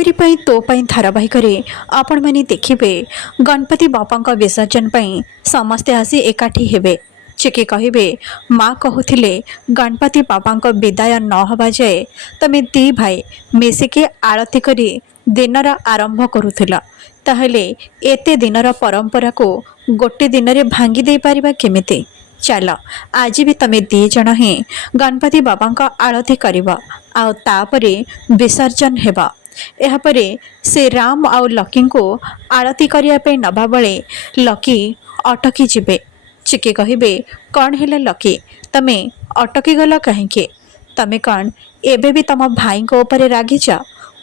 तोरी पई तो पई धारावाहिक आपण मैंने देखिए गणपति बापा विसर्जन पई समस्ते आसी एकाठी हेबे। चिके कहिबे माँ कहूथिले गणपति बापा विदाय न हवा जाए तमे दी भाई मिसिके आरती करी दिनर आरंभ करुथिला ताहले एते दिनर परंपरा को गोटे दिन रे भांगी दे पारिबा केमिति। चल आज भी तमे दी जण ही गणपति बापा आरती करिबा आ तापरे विसर्जन हेबा। एहापरे से राम आउ लकी को आरती करिया पे नबा बेले लकी अटकी जिबे। चिके कहिबे कौन हेले लकी तमे अटकी गल कहीं तमे कौन एबे भी तम भाई को ऊपर रागिच।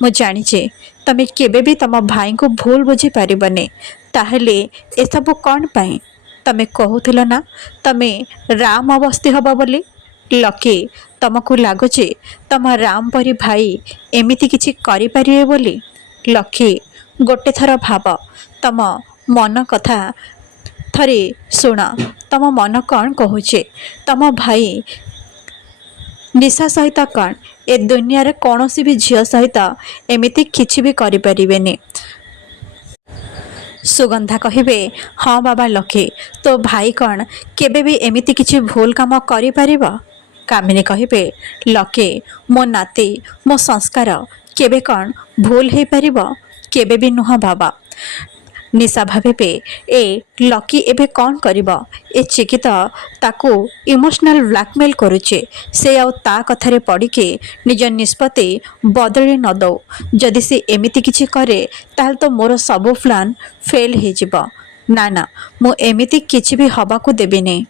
मु जानिचे तमे केबे भी तम भाई को भूल बुझी पारिबने ताहले ए सब कौन पाई तमे कहूथिल ना तमे राम अवस्थी हब बोली। लकी तुमको लगुचे तम राम परी भाई एमिति किछि करि परिबे बोली। लकी गोटे थर भाव तम मन कथा थरे शुण तम मन कौन कहूचे तम भाई निशा सहित कौन ए दुनिया रे कौनसी भी झियो सहित एमिति किछि भी करि परिबेनी। सुगंधा कहिबे हाँ बाबा लकी तो भाई कौन केबे भी एमिति किछि भूल काम करि परिबा। कामिनी कहिबे लके मो नाती मो संस्कार केबे कौन भूल हो पारिबो केबे भी नुह बाबा। निशा भावे ए लकी एबे कौन करिबो ए चिकित ताकू इमोशनल ब्लैकमेल करुचे से आउ ता कथारे पड़िके निज निष्पत्ति बदली न दो। जदि से एमिति किछि करे ताल तो मोर सबो प्लान फेल हो जिवो। ना ना मु एमिति किछि भी हबाकू देबिनी।